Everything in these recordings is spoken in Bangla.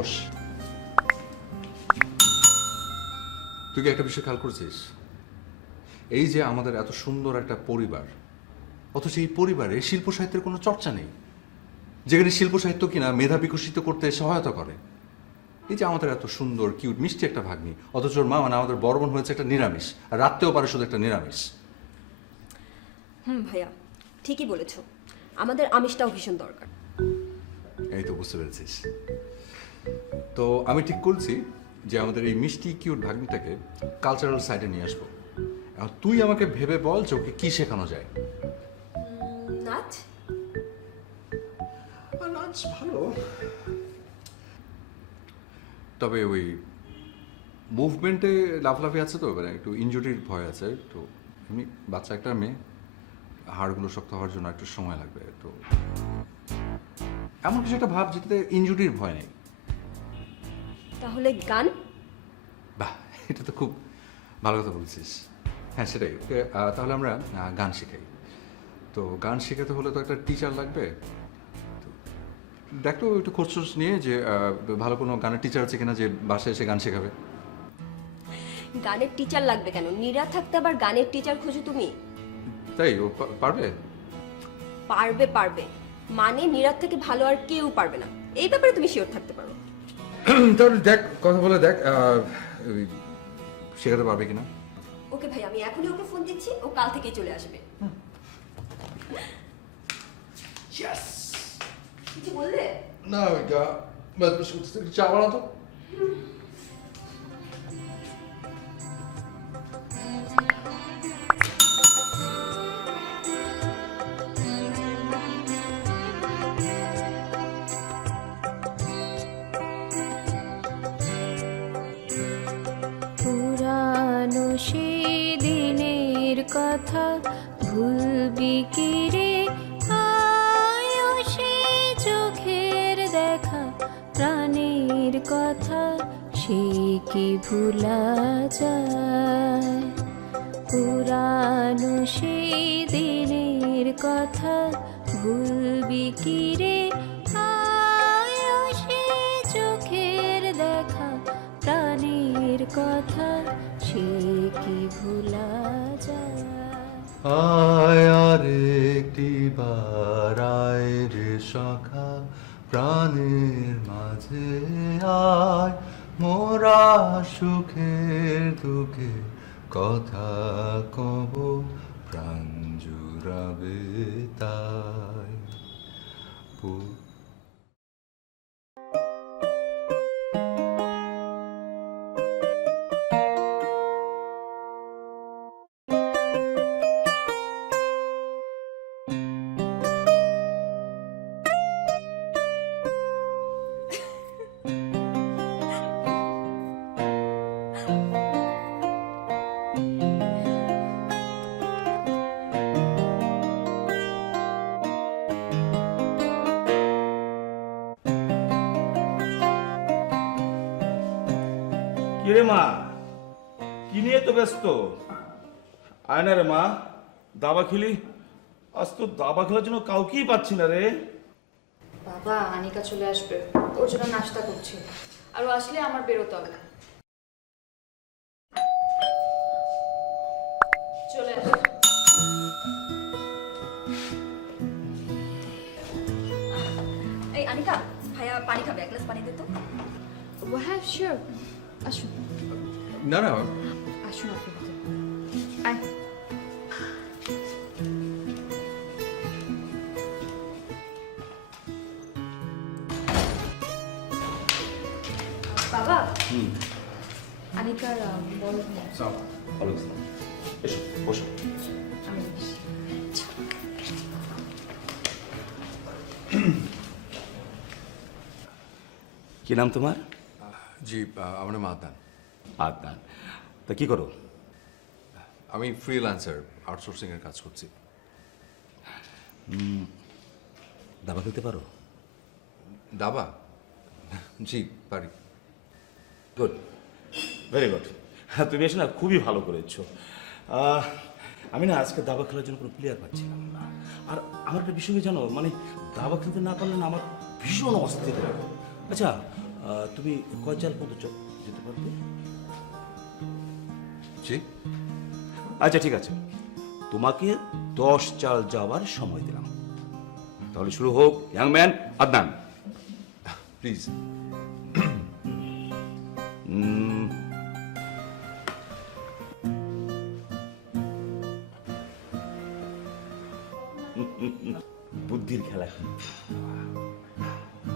বস। তুই কি একটা বিষয় খেয়াল করেছিস? এই যে আমাদের এত সুন্দর একটা পরিবার, অথচ এই পরিবারে শিল্প সাহিত্যের কোনো চর্চা নেই, যেখানে শিল্প সাহিত্য কিনা মেধা বিকশিত করতে সহায়তা করে। এই যে আমাদের এত সুন্দর কিউট মিষ্টি একটা ভাগ্নি, অথচ ওর মা মানে আমাদের বড় বোন হয়েছে একটা নিরামিষ, আর রাখতেও পারে শুধু একটা নিরামিষ। ভাইয়া ঠিকই বলেছ, আমাদের আমিষটাও ভীষণ দরকার। এই তো বুঝতে পেরেছিস। তো আমি ঠিক করছি যে আমাদের এই মিষ্টি কিউট ভাগ্নিটাকে কালচারাল সাইডে নিয়ে আসবো। এখন তুই আমাকে ভেবে বল যে ওকে কি শেখানো যায়। নাচ? নাচ ভালো, তবে ওই মুভমেন্টে লাফলাফি আছে তো, মানে একটু ইনজুরির ভয় আছে। তো এমনি বাচ্চা একটা মেয়ে, হাড়গুলো শক্ত হওয়ার জন্য একটু সময় লাগবে। তো এমন কিছু একটা ভাব যেটাতে ইনজুরির ভয় নেই। তাহলে গান? বাহ, এটা তো খুব ভালো কথা বলছিস। হ্যাঁ সেটাই, ওকে তাহলে আমরা গান শেখাই। তো গান শেখাতে হলে তো একটা টিচার লাগবে। দেখ তো একটু খোঁজ নিয়ে যে ভালো কোনো গানের টিচার আছে কিনা যে বাসায় এসে গান শেখাবে। গানের টিচার লাগবে কেন? নীরা থাকতে আবার গানের টিচার খোঁজো তুমি? তাই ও পারবে? পারবে পারবে মানে নীরার থেকে ভালো আর কেউ পারবে না, এই ব্যাপারে তুমি শিওর থাকতে পারো। তাহলে দেখ, কথা বলে দেখ শেখাতে পারবে কিনা। ওকে ভাই, আমি এখনই ওকে ফোন দিচ্ছি, ও কাল থেকেই চলে আসবে। কিছু বললে? না চা বানাতো। পুরানো সেদিনের কথা ভুলবি কি রে, আয় সে চোখের দেখা প্রাণের কথা সে কি ভুলা যায়। পুরানো সেদিনের কথা ভুলবি কি রে, আয় সে চোখের দেখা প্রাণের কথা সে কি ভুলা যায়। আয় আর একটি বার আয় রে সখা প্রাণের মাঝে আয়, মোরা সুখের দুঃখে কথা কব প্রাণ জুড়াবে তাই। কিরে মা, কি নিয়ে তো ব্যস্ত? আয় না রে মা, দাবা খেলি। আজ তো দাবা খেলার জন্য কাউকেই পাচ্ছি না রে। বাবা, আনিকা চলে আসবে, ওর জন্য নাস্তা করছি, আর ও আসলে আমার বেরোতে হবে। চলে আসো। এই আনিকা, ভাইয়া পানি খাবে, এক গ্লাস পানি দে তো। হ্যাঁ শিওর, আসুন না না, আসুন আপনি ভিতরে। আয়। বাবা, আনিকার বড় ভাই। এসো বসো। আমি বসি। কি নাম তোমার? জি আমার নাম আদনান। আদনান। তা কি করো? আমি ফ্রিল্যান্সার, আউটসোর্সিং এর কাজ করছি। দাবা খেলতে পারো? দাবা? জি পারি। Good, very good. হ্যাঁ, তুমি এসে না খুবই ভালো করেছো। আমি না আজকে দাবা খেলার জন্য কোনো প্লেয়ার পাচ্ছিলাম না। আর আমার একটা বিষয় জানো, মানে দাবা খেলতে না পারলে না আমার ভীষণ অস্থির লাগে। আচ্ছা, তুমি কয় চাল পর্যন্ত যেতে পারবে? জি। আচ্ছা ঠিক আছে, তোমাকে 10 চাল যাওয়ার সময় দিলাম। তাহলে শুরু হোক। Young man Adnan, please. বুদ্ধির খেলা।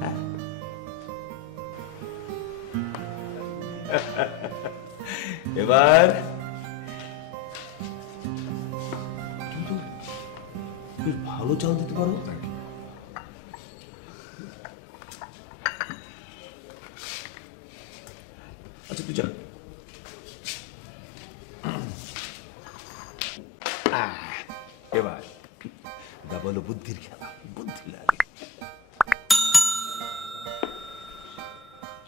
হ্যাঁ। এবার তুমি তো বেশ ভালো চাল দিতে পারো। আচ্ছা তুই চল। এবার দা বলো বুদ্ধির খেলা, বুদ্ধি লাগে।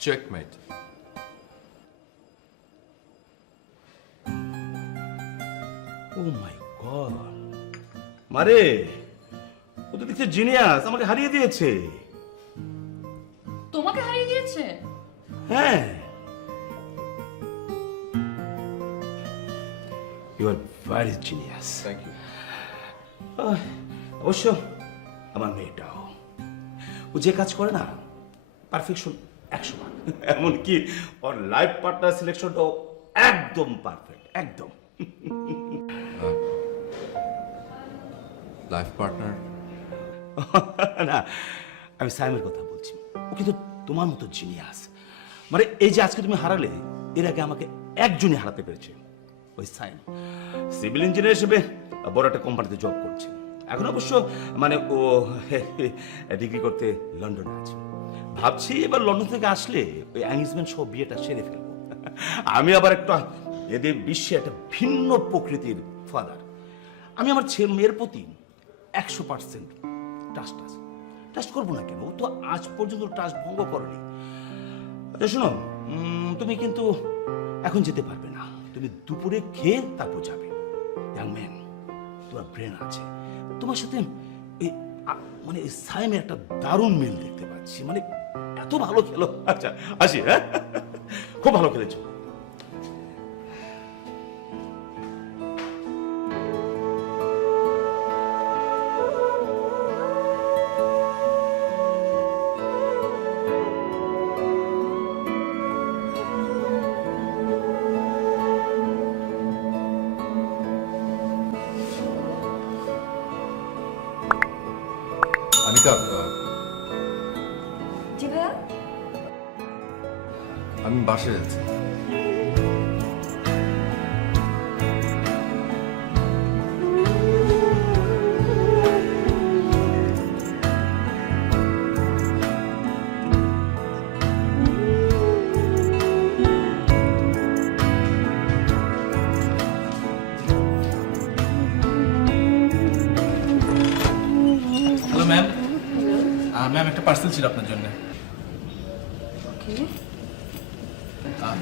চেকমেট। ও মাই গড, মারে ও তো দেখছে জিনিয়াস, আমাকে হারিয়ে দিয়েছে। তোমাকে হারিয়ে দিয়েছে? হ্যাঁ, you are very genius. Thank you. অবশ্য আমার মেয়েটাও, ও যে কাজ করে না, পারফেকশন 100 ভাগ। এমনকি ওর লাইফ পার্টনার সিলেকশনটাও একদম পারফেক্ট, একদম। Life partner? না, আমি সাইমের কথা বলছি। ও কিন্তু তোমার মতো জিনিয়াস। মানে এই যে আজকে তুমি হারালে, এর আগে আমাকে একজনই হারাতে পেরেছে, ওই সাইম। সিভিল ইঞ্জিনিয়ার হিসেবে বড় একটা কোম্পানিতে জব করছে। এখন অবশ্য মানে ও ডিগ্রি করতে লন্ডনে আছে। ভাবছি এবার লন্ডন থেকে আসলে ওই এঙ্গেজমেন্ট সহ বিয়েটা সেরে ফেলবো। আমি আবার একটা এদের বিশ্বে একটা ভিন্ন প্রকৃতির ফাদার। আমি আমার মেয়ের প্রতি 100% ট্রাস্ট আছে। ট্রাস্ট করবো না কেন? ও তো আজ পর্যন্ত ট্রাস্ট ভঙ্গ করেনি। আচ্ছা শোনো, তুমি কিন্তু এখন যেতে পারবে না। তুমি দুপুরে খেয়ে তারপর যাবে। ইয়াং ম্যান, তোমার ব্রেন আছে, তোমার সাথে এই মানে এই সাইমের একটা দারুণ মিল দেখতে পাচ্ছি। মানে এত ভালো খেলো। আচ্ছা আসি। হ্যাঁ, খুব ভালো খেলেছো। আনিকা, জি ভাইয়া। আমি বাসায় যাচ্ছি। Hello ma'am. ম্যাম একটা পার্সেল ছিল আপনার জন্য।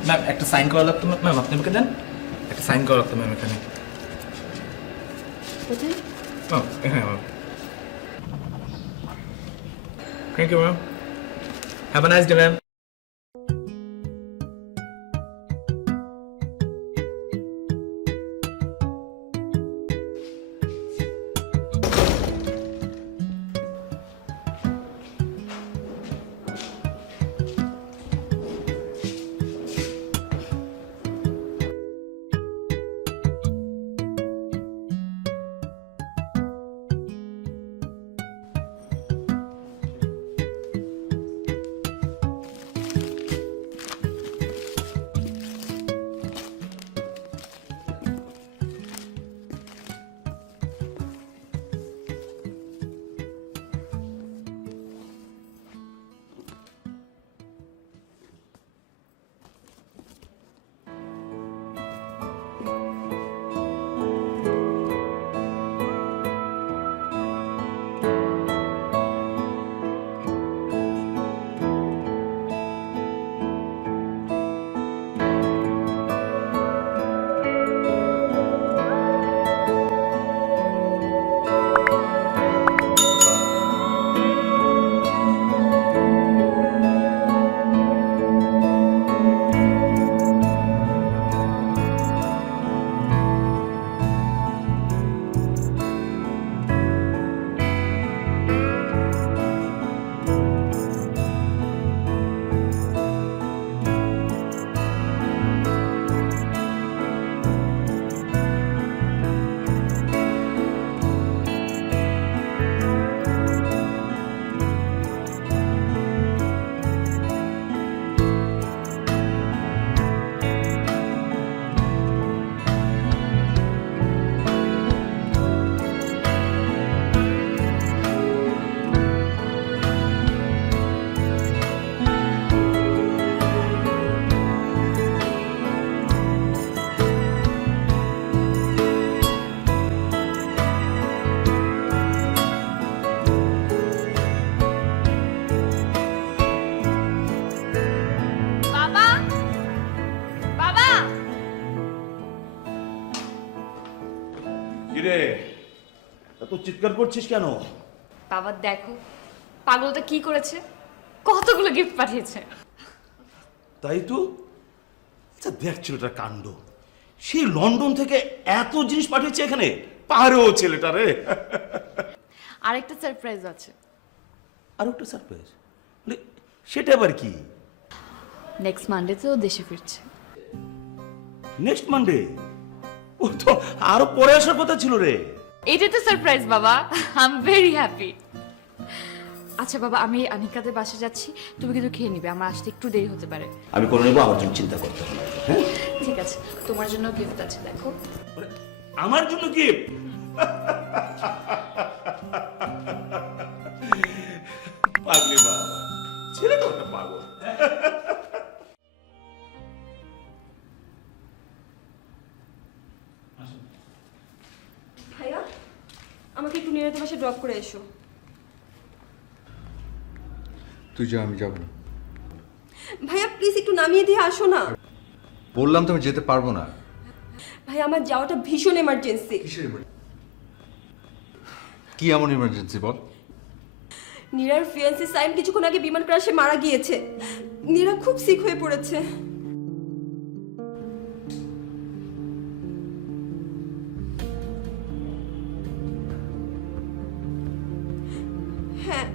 ম্যাম একটা সাইন করা লাগতো। ম্যাম আপনি আমাকে দেন, একটা সাইন করা লাগতো ম্যাম এখানে। ম্যাম এখানে ma'am. Thank you ma'am, have a nice day ma'am. রে এত চিৎকার করছিস কেন? বাবা দেখো পাগলটা কি করেছে, কতগুলো গিফট পাঠিয়েছে। তাই তো। আচ্ছা দেখ ছেলেটার কাণ্ড, সেই লন্ডন থেকে এত জিনিস পাঠিয়েছে এখানে, পারেও ছেলেটা রে। আরেকটা সারপ্রাইজ আছে। আর একটা সারপ্রাইজ? মানে সেটা আবার কি? নেক্সট মানডেতে ও দেশে ফিরছে। Next Monday? ও তো আরো পরে আসার কথা ছিল রে। এইটাই তো সারপ্রাইজ বাবা, আই এম ভেরি হ্যাপি। আচ্ছা বাবা, আমি আনিকাদের বাসা যাচ্ছি, তুমি কিন্তু খেয়ে নিবে, আমার আসতে একটু দেরি হতে পারে। আমি করে নেবো, আমার জন্য চিন্তা করতে হবে না, হ্যাঁ? ঠিক আছে, তোমার জন্য গিফট আছে, দেখো। মানে আমার জন্য গিফট? পাগলি বাবা, ছেলেটা একটা পাগল। ভাইয়া আমাকে একটু নিরাতে বাসে ড্রপ করে এসো। তুই যা, আমি যাবো না। ভাইয়া প্লিজ একটু নামিয়ে দিয়ে আসো না। বললাম তো আমি যেতে পারবো না। ভাইয়া আমার যাওয়াটা ভীষণ এমার্জেন্সি। কি এমন ইমার্জেন্সি বল? নীরার ফিয়ান্সি সাইম কিছুক্ষণ আগে বিমান ক্রাশে মারা গিয়েছে। নীরা খুব সিক হয়ে পড়েছে। হ্যাঁ,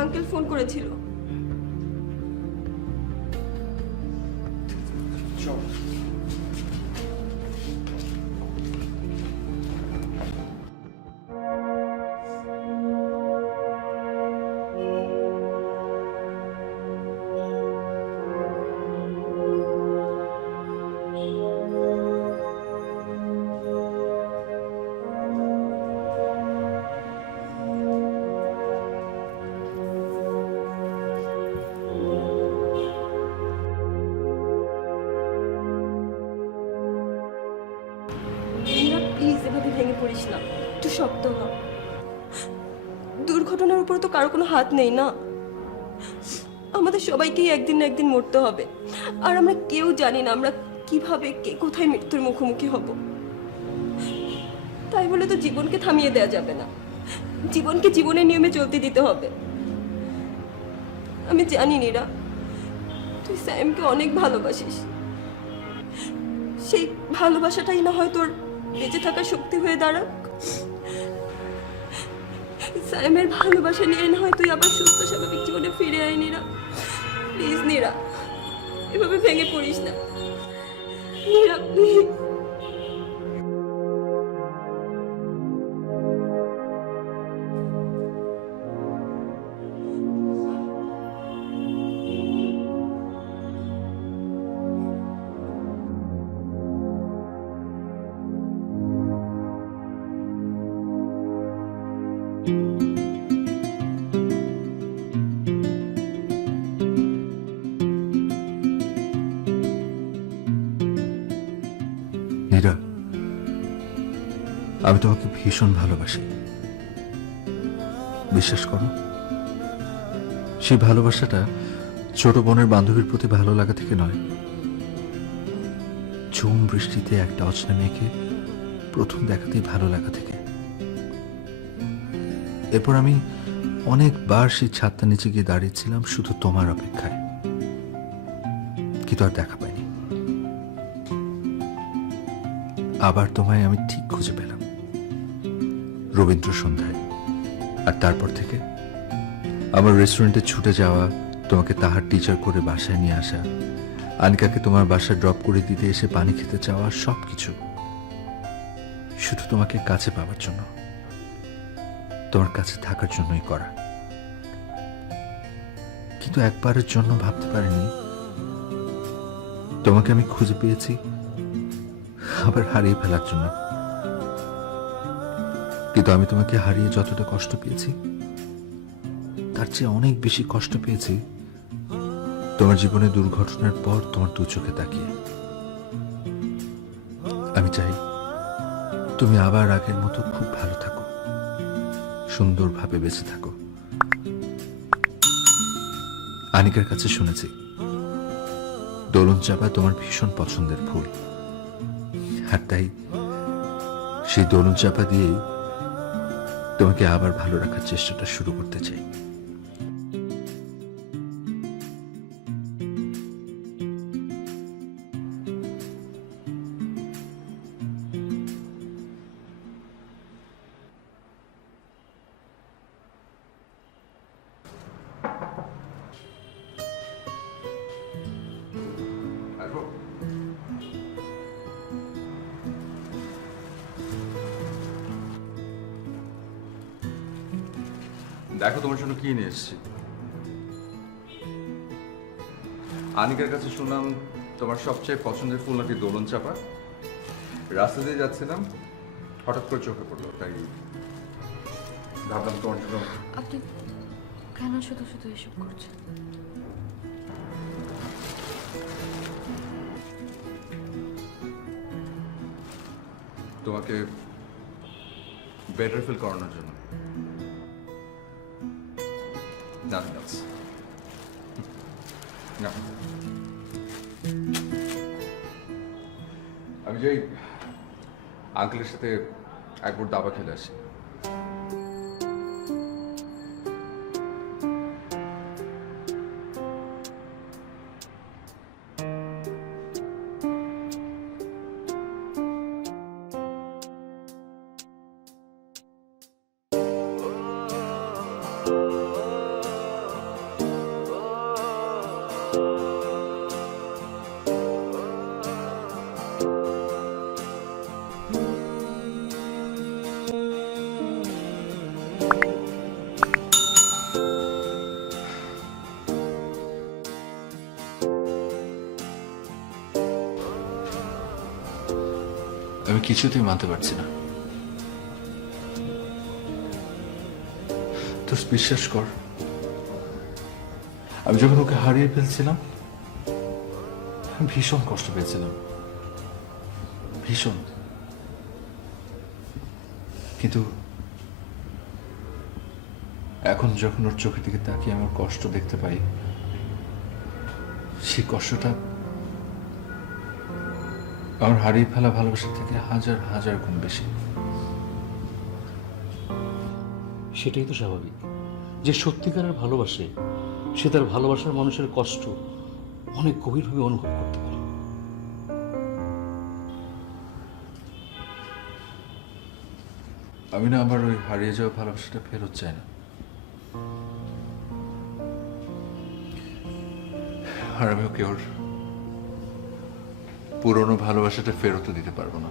আঙ্কেল ফোন করেছিল। নীরা প্লিজ এভাবে ভেঙে পড়িস না, একটু শক্ত হ। দুর্ঘটনার উপর তো কারো কোনো হাত নেই না। আমাদের সবাইকেই একদিন না একদিন মরতে হবে, আর আমরা কেউ জানি না আমরা কিভাবে কে কোথায় মৃত্যুর মুখোমুখি হব। তাই বলে তো জীবনকে থামিয়ে দেওয়া যাবে না, জীবনকে জীবনের নিয়মে চলতে দিতে হবে। আমি জানি নীরা, তুই স্যামকে অনেক ভালোবাসিস। সেই ভালোবাসাটাই না হয় তোর বেঁচে থাকার শক্তি হয়ে দাঁড়াক। স্যামের ভালোবাসা নিয়ে না হয় তুই আবার সুস্থ স্বাভাবিক জীবনে ফিরে আয় নীরা। প্লিজ নীরা, এভাবে ভেঙে পড়িস না নীরা, প্লিজ। নীরা, আমি তোমাকে ভীষণ ভালোবাসি, বিশ্বাস করো। সেই ভালোবাসাটা ছোট বোনের বান্ধবীর প্রতি ভালো লাগা থেকে নয়, ঝুম বৃষ্টিতে একটা অচেনা মেয়েকে প্রথম দেখাতেই ভালো লাগা থেকে। এরপর আমি অনেকবার সেই ছাদটা নিচে গিয়ে দাঁড়িয়েছিলাম শুধু তোমার অপেক্ষায়, কিন্তু আর দেখা পাইনি। আবার তোমায় আমি ঠিক খুঁজে পেলাম রবীন্দ্র সন্ধ্যায়, আর তারপর থেকে আমার রেস্টুরেন্টে ছুটে যাওয়া, তোমাকে তাহার টিচার করে বাসায় নিয়ে আসা, আনিকাকে তোমার বাসায় ড্রপ করে দিতে এসে পানি খেতে চাওয়া, সবকিছু শুধু তোমাকে কাছে পাওয়ার জন্য, তোমার কাছে থাকার জন্যই করা। কিন্তু একবারের জন্য ভাবতে পারিনি তোমাকে আমি খুঁজে পেয়েছি আবার হারিয়ে ফেলার জন্য। কিন্তু আমি তোমাকে হারিয়ে যতটা কষ্ট পেয়েছি, তার চেয়ে অনেক বেশি কষ্ট পেয়েছি তোমার জীবনে দুর্ঘটনার পর তোমার দু চোখে তাকিয়ে। আমি চাই তুমি আবার আগের মতো খুব ভালো থাকো, সুন্দরভাবে বেঁচে থাকো। আনিকার কাছে শুনেছি দোলন চাপা তোমার ভীষণ পছন্দের ফুল, আর তাই সেই দোলন চাপা দিয়েই তোমাকে আবার ভালো রাখার চেষ্টাটা শুরু করতে চাই। দেখো তোমার জন্য কি নিয়ে এসেছি। আনিকার কাছে শুনলাম তোমার সবচেয়ে পছন্দের ফুল নাকি দোলন চাপা। রাস্তা দিয়ে যাচ্ছিলাম, হঠাৎ করে চোখে পড়লো, তাই ভাবলাম তোমার জন্য। আপনি কেন শুধু শুধু এসব করছেন? তোমাকে বেটার ফিল করানোর জন্য। Nothing else. No. আমি যাই আঙ্কেলের সাথে একবার দাবা খেলে আসি। আমি কিছুতেই মানতে পারছি না। তো বিশ্বাস কর, আমি যখন ওকে হারিয়ে ফেলছিলাম আমি ভীষণ কষ্ট পেয়েছিলাম, ভীষণ। কিন্তু এখন যখন ওর চোখের দিকে তাকিয়ে আমার কষ্ট দেখতে পাই, সেই কষ্টটা আমার হারিয়ে ফেলা ভালোবাসা থেকে হাজার হাজার গুণ বেশি। সেটাই তো স্বাভাবিক, যে সত্যিকারের ভালোবাসে সে তার ভালোবাসার মানুষের কষ্ট অনেক গভীরভাবে অনুভব করতে পারে। আমি না আমার ওই হারিয়ে যাওয়া ভালোবাসাটা ফেরত চাই না। আর আমি ওকে ওর পুরনো ভালোবাসাটা ফেরত দিতে পারবো না,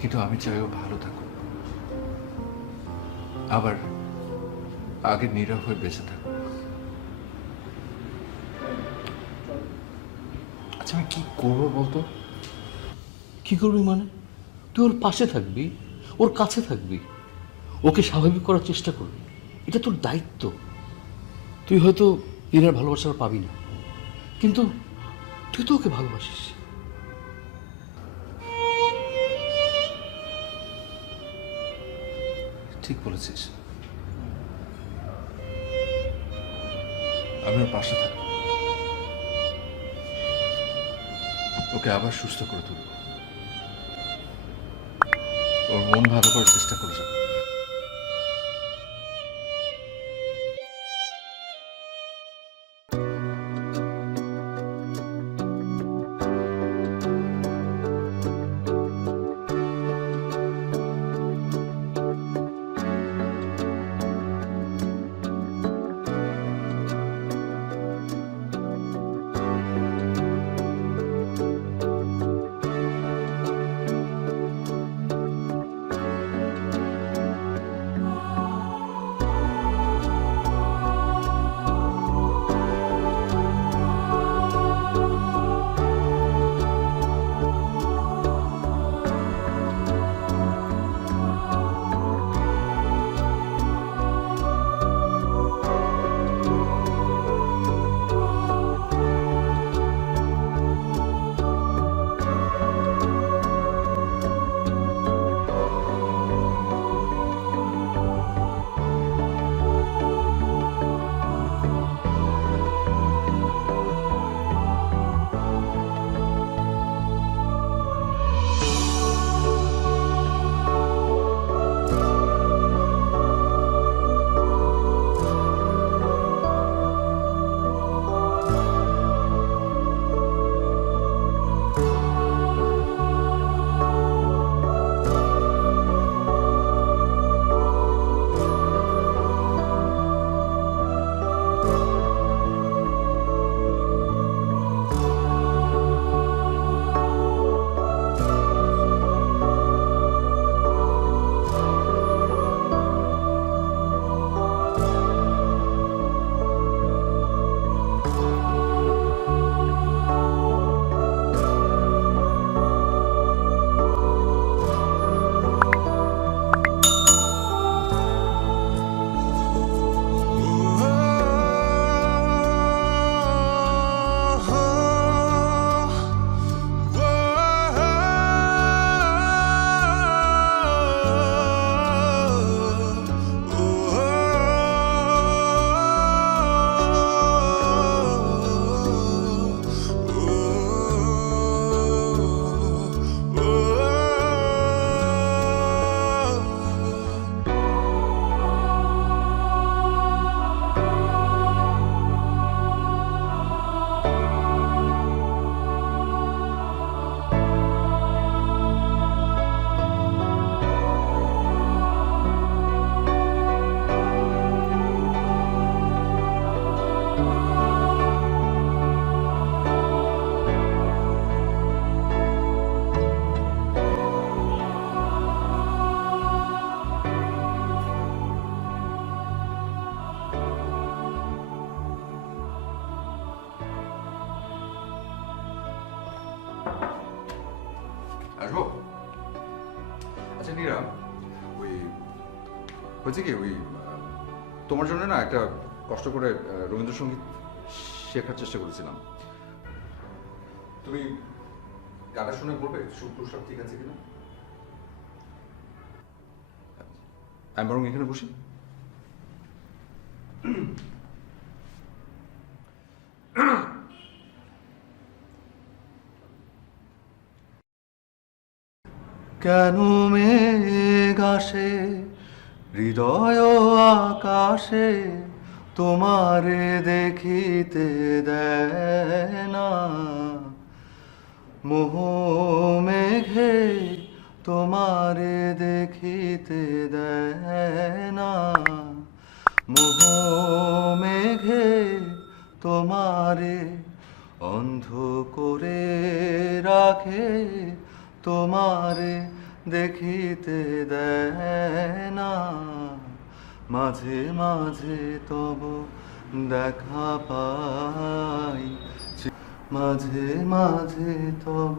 কিন্তু আমি চাই ও ভালো থাকুক, আবার আগে নীরব হয়ে বেঁচে থাকুক। আচ্ছা আমি কি করবো বলতো? কি করবি মানে? তুই ওর পাশে থাকবি, ওর কাছে থাকবি, ওকে স্বাভাবিক করার চেষ্টা করবি। এটা তোর দায়িত্ব। তুই হয়তো ইরার ভালোবাসা পাবি না, কিন্তু তুই তো ওকে ভালোবাসিস। ঠিক বলেছিস, আমি ওর পাশে থাকবো, ওকে আবার সুস্থ করে তুলব, ওর মন ভালো করার চেষ্টা করে যাবো। হয়েছে কি ওই তোমার জন্য না একটা কষ্ট করে রবীন্দ্রসঙ্গীত শেখার চেষ্টা করেছিলাম। তুমি গানটা শুনে বলবে সুর টুর সব ঠিক আছে কিনা? আমি বরং এখানে বসি। কেন মেঘ আসে হৃদয় আকাশে, তোমারে দেখিতে দেয় না। মোহ মেঘে তোমারে দেখিতে দেয় না। মোহ মেঘে তোমারে অন্ধ করে রাখে, তোমারে দেখিতে দেয় না। মাঝে মাঝে তব দেখা পাই, মাঝে মাঝে তব।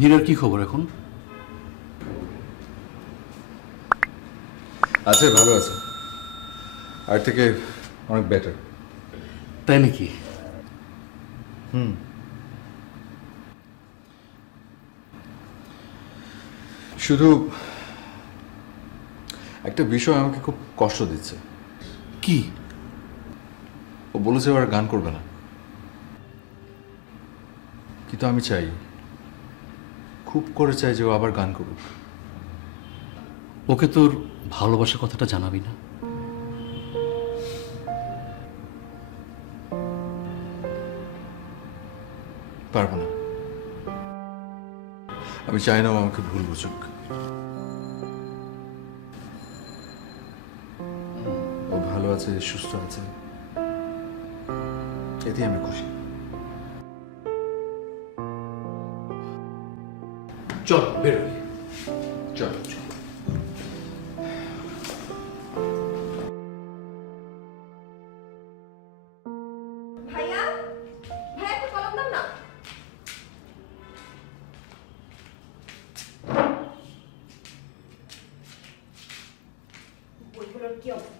নীরার কি খবর এখন? আছে, ভালো আছে, আর থেকে অনেক বেটার। তাই নাকি? শুধু একটা বিষয় আমাকে খুব কষ্ট দিচ্ছে। কি? ও বলেছে ও আর গান করবে না, কিন্তু আমি চাই, খুব করে চাই যে ও আবার গান করুক। ওকে তোর ভালোবাসার কথাটা জানাবি না? পারবো না, আমি চাই না ও আমাকে ভুল বুঝুক। ও ভালো আছে, সুস্থ আছে, এতেই আমি খুশি। চল বেরোই। চল। ভাইয়া, ভাইয়া একটু কলম দাও না। বইগুলোর কি অবস্থা?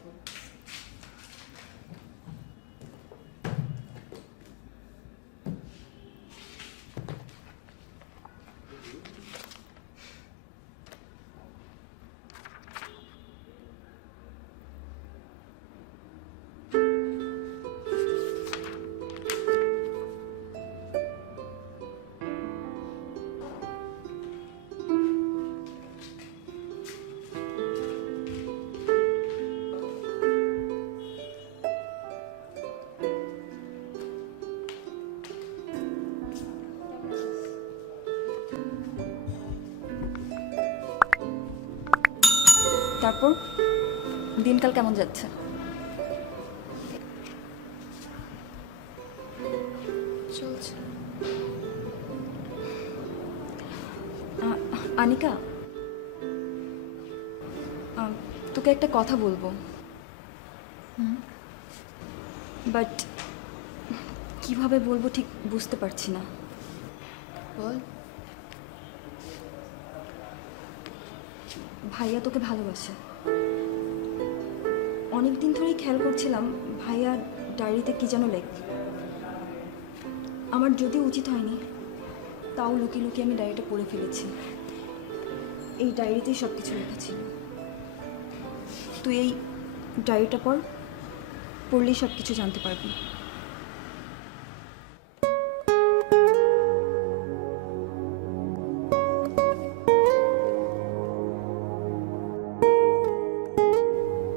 তারপর দিনকাল কেমন যাচ্ছে? চলছে। আনিকা, তোকে একটা কথা বলবো, বাট কিভাবে বলবো ঠিক বুঝতে পারছি না। বল। ভাইয়া তোকে ভালোবাসে। অনেক দিন ধরেই খেয়াল করছিলাম ভাইয়া ডায়েরিতে কি যেন লেখ। আমার যদি উচিত হয়নি, তাও লুকিয়ে লুকিয়ে আমি ডায়েরিটা পড়ে ফেলেছি। এই ডায়েরিতেই সব কিছু লেখা ছিল। তুই এই ডায়েরিটা পড়লেই সব কিছু জানতে পারবি।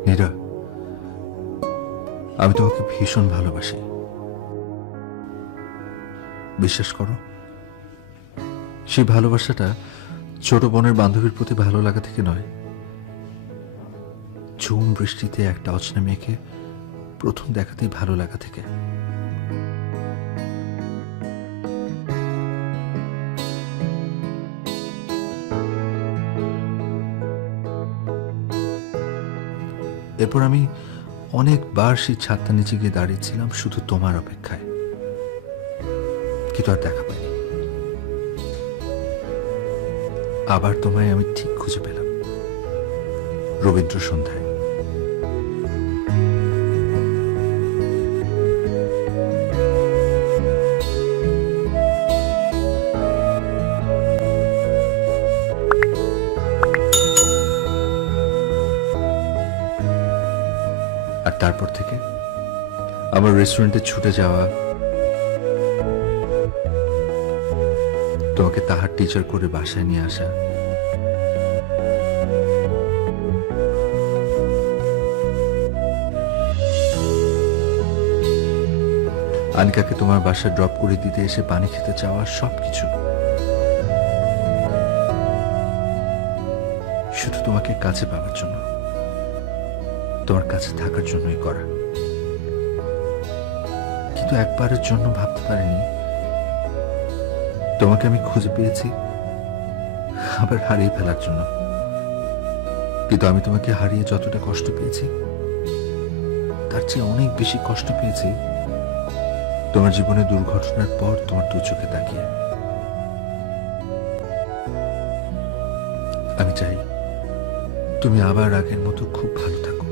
নীরা, আমি তোমাকে ভীষণ ভালোবাসি, বিশ্বাস করো। সেই ভালোবাসাটা ছোট বোনের বান্ধবীর প্রতি ভালো লাগা থেকে নয়, ঝুম বৃষ্টিতে একটা অচেনা মেয়েকে প্রথম দেখাতেই ভালো লাগা থেকে। এরপর আমি অনেকবার সেই ছাদটা নিচে গিয়ে দাঁড়িয়েছিলাম শুধু তোমার অপেক্ষায়, কিন্তু আর দেখা পাইনি। আবার তোমায় আমি ঠিক খুঁজে পেলাম রবীন্দ্র সন্ধ্যায়। আর তারপর থেকে আমার রেস্টুরেন্টে ছুটে যাওয়া, তোমাকে তাহার টিচার করে বাসায় নিয়ে আসা, আনিকাকে তোমার বাসায় ড্রপ করে দিতে এসে পানি খেতে চাওয়া, সবকিছু শুধু তোমাকে কাছে পাওয়ার জন্য, তোমার কাছে থাকার জন্যই করা। কিন্তু একবারের জন্য ভাবতে পারিনি তোমাকে আমি খুঁজে পেয়েছি আবার হারিয়ে ফেলার জন্য। কিন্তু আমি তোমাকে হারিয়ে যতটা কষ্ট পেয়েছি, তার চেয়ে অনেক বেশি কষ্ট পেয়েছি তোমার জীবনে দুর্ঘটনার পর তোমার দু চোখে তাকিয়ে। আমি চাই তুমি আবার আগের মতো খুব ভালো থাকো,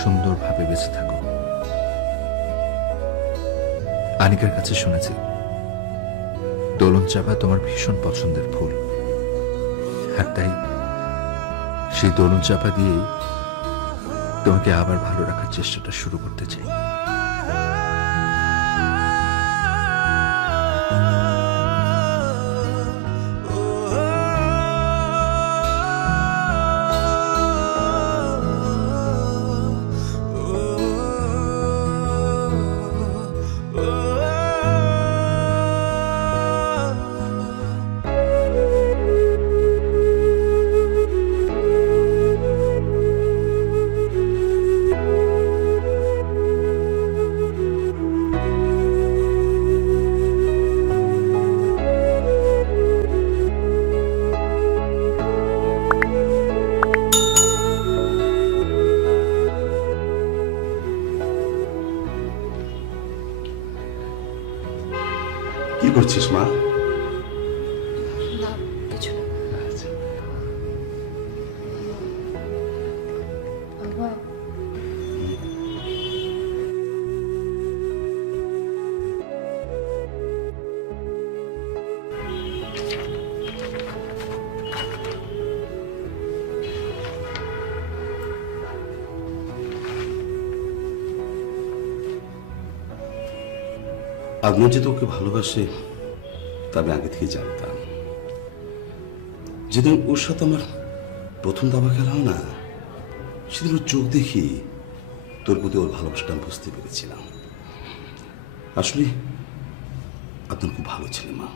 সুন্দরভাবে বেঁচে থাকো। আনিকার কাছে শুনেছি দোলন চাপা তোমার ভীষণ পছন্দের ফুল, আর তাই সেই দোলন চাপা দিয়েই তোমাকে আবার ভালো রাখার চেষ্টাটা শুরু করতে চাই। কি করছিস মা? না কিছু না। বাবা আদনান যে তোকে ভালোবাসে তা আমি আগে থেকে জানতাম। যেদিন ওর সাথে আমার প্রথম দাবা খেলা হয় না, সেদিন ওর চোখ দেখি তোর প্রতি ওর ভালোবাসাটা আমি বুঝতে পেরেছিলাম। আসলে আদনান খুব ভালো ছেলে মা,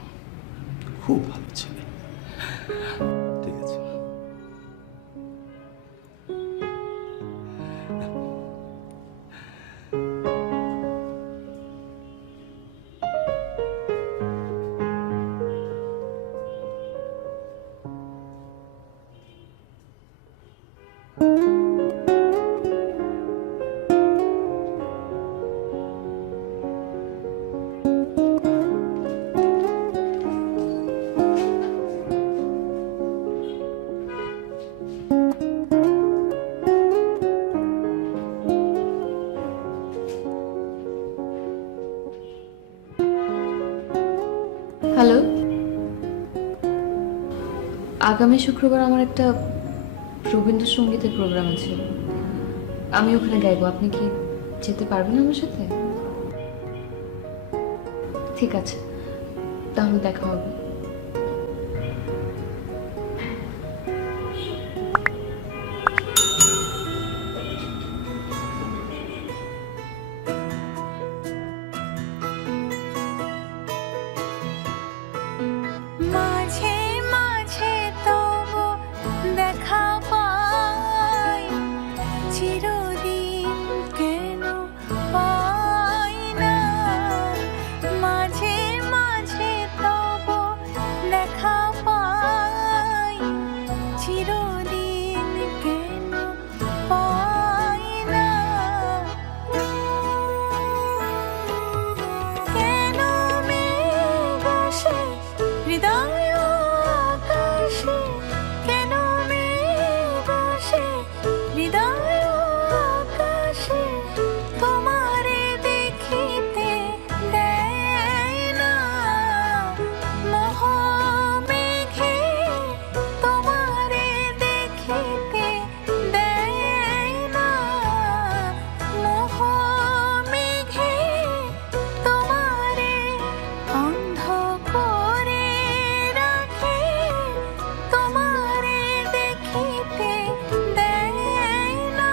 খুব ভালো ছেলে। ঠিক আছে। হ্যালো, আগামী শুক্রবার আমার একটা রবীন্দ্রসঙ্গীতের প্রোগ্রাম আছে, আমি ওখানে গাইবো। আপনি কি যেতে পারবেন আমার সাথে? ঠিক আছে, তাহলে দেখা হবে। মাঝে মাঝে তবু দেখা পাই, চিরদিন কেন পাই না। মাঝে মাঝে তবু দেখা পাই, চিরদিন কেন পাই না। কেন মেঘ আসে হৃদয় আকাশে, কেন মেঘ আসে হৃদয় আকাশে, তোমারে দেখিতে দেয় না। মোহ মেঘে তোমারে দেখিতে দেয় না। মোহ মেঘে তোমারে অন্ধ করে রাখে, তোমারে দেখিতে দেয় না।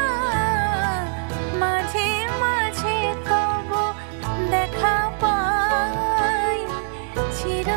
মাঝে মাঝে তবু দেখা পাই, চির